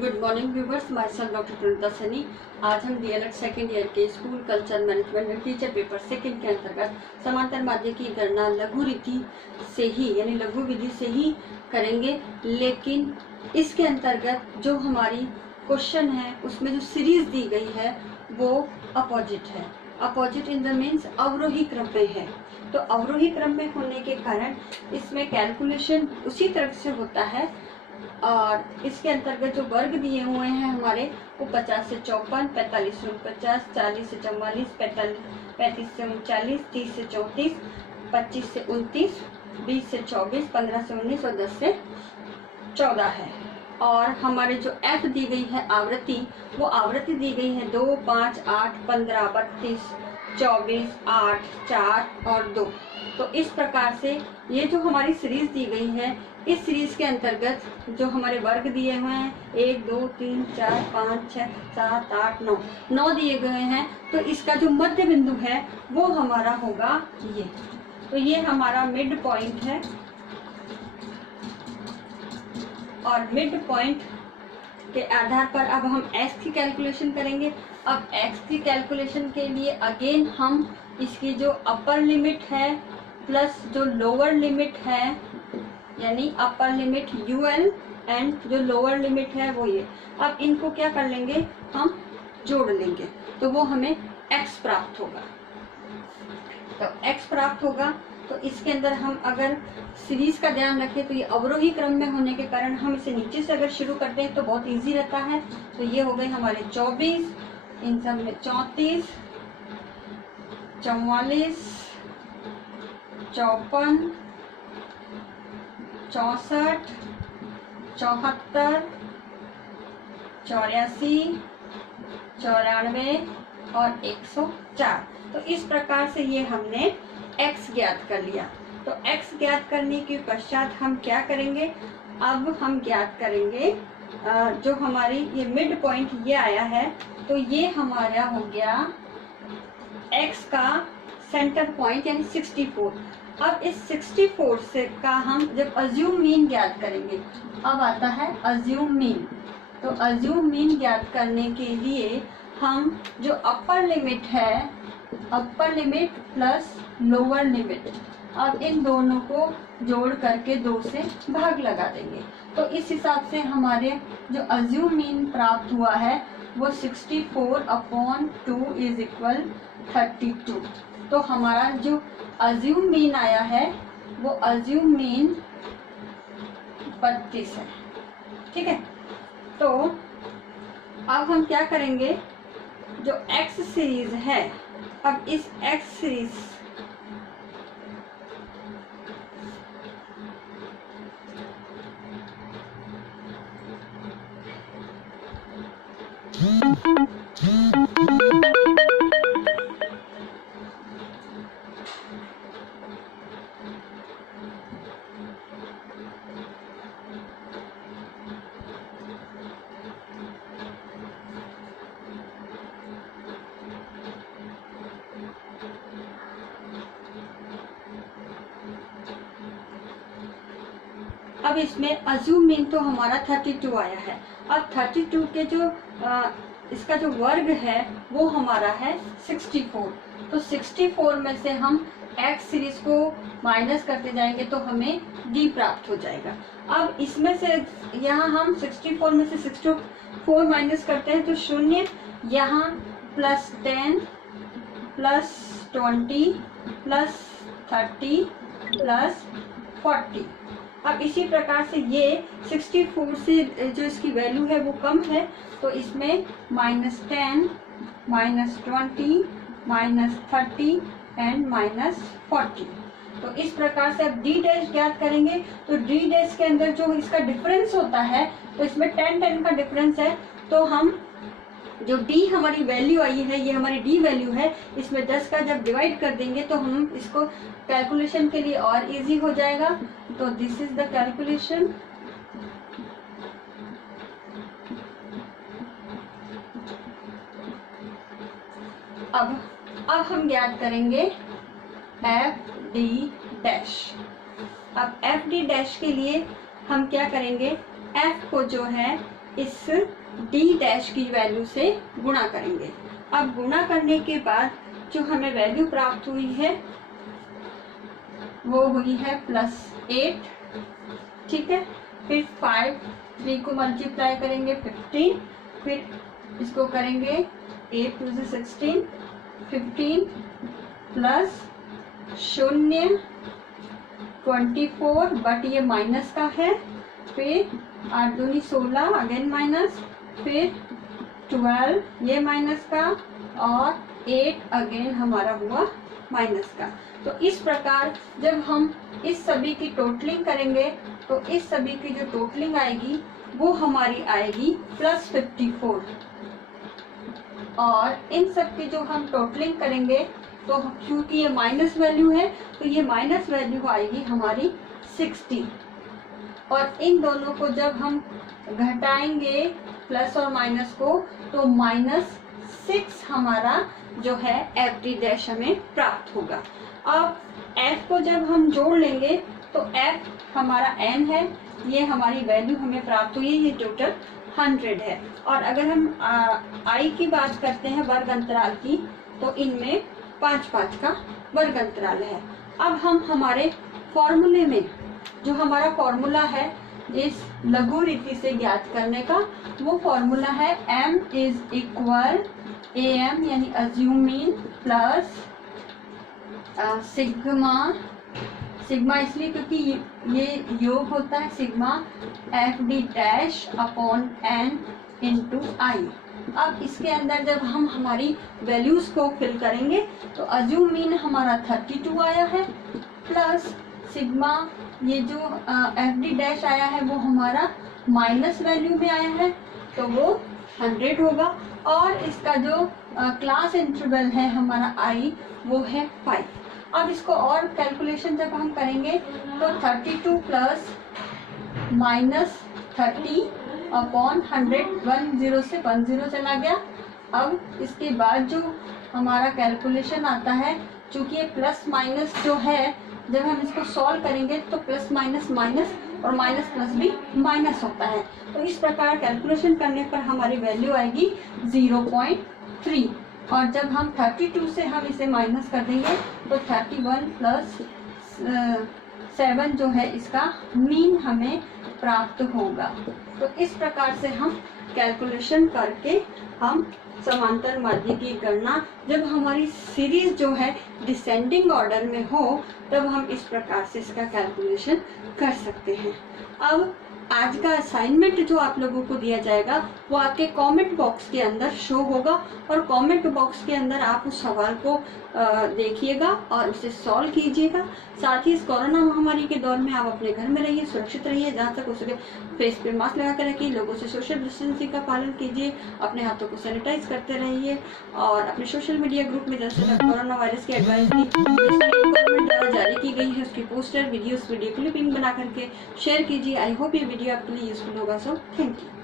Good morning viewers, myself doctor Pranita Sunny. आज हम DElEd second year के school culture management and teacher paper second के अंतर्गत समांतर माध्य की गणना लघु रीति से ही यानी लघु विधि से ही करेंगे। लेकिन इसके अंतर्गत जो हमारी क्वेश्चन है उसमें जो सीरीज दी गई है वो अपोजिट है। अपोजिट इन द मीन्स अवरोही क्रम में है। तो अवरोही क्रम में होने के कारण इसमें कैलकुलेशन उसी तरह से होता है। और इसके अंतर्गत जो वर्ग दिए हुए हैं हमारे वो 50 से 54, 45 से 49, 40 से 44, 35 से 39, 30 से 34, 25 से 29, 20 से 24, 15 से 19 और 10 से 14 है। और हमारे जो एफ दी गई है आवृत्ति, वो आवृत्ति दी गई है 2, 5, 8, 15, 32, 24, 8, 4 और 2। तो इस प्रकार से ये जो हमारी सीरीज दी गई है, इस सीरीज के अंतर्गत जो हमारे वर्ग दिए हुए हैं 1, 2, 3, 4, 5, 6, 7, 8, 9 दिए गए हैं। तो इसका जो मध्य बिंदु है वो हमारा होगा ये। तो ये हमारा मिड पॉइंट है और मिड पॉइंट के आधार पर अब हम x की कैलकुलेशन करेंगे। अब x की कैलकुलेशन के लिए अगेन हम इसकी जो अपर लिमिट है प्लस जो लोअर लिमिट है यानी अपर लिमिट UL एंड जो लोअर लिमिट है वो ये, अब इनको क्या कर लेंगे, हम जोड़ लेंगे तो वो हमें x प्राप्त होगा। तो x प्राप्त होगा। तो इसके अंदर हम अगर सीरीज का ध्यान रखें तो ये अवरोही क्रम में होने के कारण हम इसे नीचे से अगर शुरू करते हैं तो बहुत इजी रहता है। तो ये हो गए हमारे 24, इन सब में 34, 44, 54, 64, 74, 84, 94 और 104। तो इस प्रकार से ये हमने x ज्ञात कर लिया। तो x ज्ञात करने के पश्चात हम क्या करेंगे, अब हम ज्ञात करेंगे जो हमारी ये मिड पॉइंट ये आया है, तो ये हमारा हो गया x का सेंटर पॉइंट यानी 64। अब इस 64 से का हम जब अज्यूम मीन ज्ञात करेंगे, अब आता है अज्यूम मीन। तो अज्यूम मीन ज्ञात करने के लिए हम जो अपर लिमिट है, upper limit plus lower limit, अब इन दोनों को जोड़ करके 2 से भाग लगा देंगे। तो इस हिसाब से हमारे जो अज्यूम मीन प्राप्त हुआ है वो 64/2 इज इक्वल 32। तो हमारा जो अज्यूम मीन आया है वो अज्यूम मीन 32 है। ठीक है। तो अब हम क्या करेंगे, जो x सीरीज है, अब इस x सीरीज अब इसमें अज्यूम मीन तो हमारा 32 आया है। अब 32 के जो इसका जो वर्ग है वो हमारा है 64। तो 64 में से हम x सीरीज को माइनस करते जाएंगे तो हमें d प्राप्त हो जाएगा। अब इसमें से यहाँ हम 64 में से 64 माइनस करते हैं तो 0, यहाँ +10 +20 +30 +40। अब इसी प्रकार से ये 64 से जो इसकी वैल्यू है वो कम है, तो इसमें -10, -20, -30 एंड -40। तो इस प्रकार से अब d डैश ज्ञात करेंगे। तो d डैश के अंदर जो इसका डिफरेंस होता है, तो इसमें 10 का डिफरेंस है। तो हम जो d हमारी वैल्यू आई है, ये हमारी d वैल्यू है, इसमें 10 का जब डिवाइड कर देंगे तो हम इसको कैलकुलेशन के लिए और इजी हो जाएगा। तो दिस इज द कैलकुलेशन। अब हम ज्ञात करेंगे एफ डी डैश। अब एफ डी डैश के लिए हम क्या करेंगे, एफ को जो है इस d डैश की वैल्यू से गुणा करेंगे। अब गुणा करने के बाद जो हमें वैल्यू प्राप्त हुई है वो हुई है +8, ठीक है। फिर 3 को मल्टीप्लाई करेंगे 15, फिर इसको करेंगे 8 2 16, 15 प्लस 0 24, बट ये माइनस का है। फिर 8 दूनी 16, अगेन माइनस, फिर 12 ये माइनस का, और 8 अगेन हमारा हुआ माइनस का। तो इस प्रकार जब हम इस सभी की टोटलिंग करेंगे तो इस सभी की जो टोटलिंग आएगी वो हमारी आएगी +54, और इन सब की जो हम टोटलिंग करेंगे तो क्योंकि ये माइनस वैल्यू है तो ये माइनस वैल्यू आएगी हमारी 60, और इन दोनों को जब हम घटाएंगे प्लस और माइनस को तो -6 हमारा जो है FD डैश हमें प्राप्त होगा। अब F को जब हम जोड़ लेंगे तो F हमारा n है, ये हमारी वैल्यू हमें प्राप्त हुई है, ये टोटल 100 है। और अगर हम I की बात करते हैं वर्ग अंतराल की तो इनमें 5-5 का वर्ग अंतराल है। अब हम हमारे फॉर्मूले में जो हमारा फॉर्मूला है इस लघु रीति से ज्ञात करने का, वो फॉर्मूला है m = AM यानी अज्यूम मीन प्लस सिग्मा इसलिए क्योंकि ये योग होता है sigma FD dash upon n into I। अब इसके अंदर जब हम हमारी वैल्यूज को फिल करेंगे तो अज्यूम मीन हमारा 32 आया है, प्लस सिग्मा ये जो FD डैश आया है वो हमारा माइनस वैल्यू में आया है तो वो 100 होगा, और इसका जो क्लास इंटरवल है हमारा I वो है 5। अब इसको और कैलकुलेशन जब हम करेंगे तो 32 प्लस -30 अपॉन 100, 10 से 10 चला गया। अब इसके बाद जो हमारा कैलकुलेशन आता है, चूंकि ये प्लस माइनस जो है जब हम इसको सॉल्व करेंगे तो प्लस माइनस माइनस और माइनस प्लस भी माइनस होता है, तो इस प्रकार कैलकुलेशन करने पर हमारी वैल्यू आएगी 0.3, और जब हम 32 से हम इसे माइनस कर देंगे तो 31 प्लस 7 जो है इसका मीन हमें प्राप्त होगा। तो इस प्रकार से हम कैलकुलेशन करके हम समांतर माध्य की गणना जब हमारी सीरीज जो है डिसेंडिंग ऑर्डर में हो तब हम इस प्रकार से इसका कैलकुलेशन कर सकते हैं। अब आज का असाइनमेंट जो आप लोगों को दिया जाएगा वो आपके कमेंट बॉक्स के अंदर शो होगा, और कमेंट बॉक्स के अंदर आप उस सवाल को देखिएगा और उसे सॉल्व कीजिएगा। साथ ही इस कोरोना महामारी के दौर में आप अपने घर में रहिए, सुरक्षित रहिए, जहाँ तक हो सके फेस पे मास्क लगा कर रखिए, लोगों से सोशल डिस्टेंसिंग का पालन कीजिए, अपने हाथों को सैनिटाइज करते रहिए, और अपने सोशल मीडिया ग्रुप में जैसे कोरोना वायरस की एडवाइस गवर्नमेंट द्वारा जारी की गई है उसकी पोस्टर वीडियो क्लिपिंग बना करके शेयर कीजिए। आई होप ये वीडियो आपके लिए यूजफुल होगा। So thank you.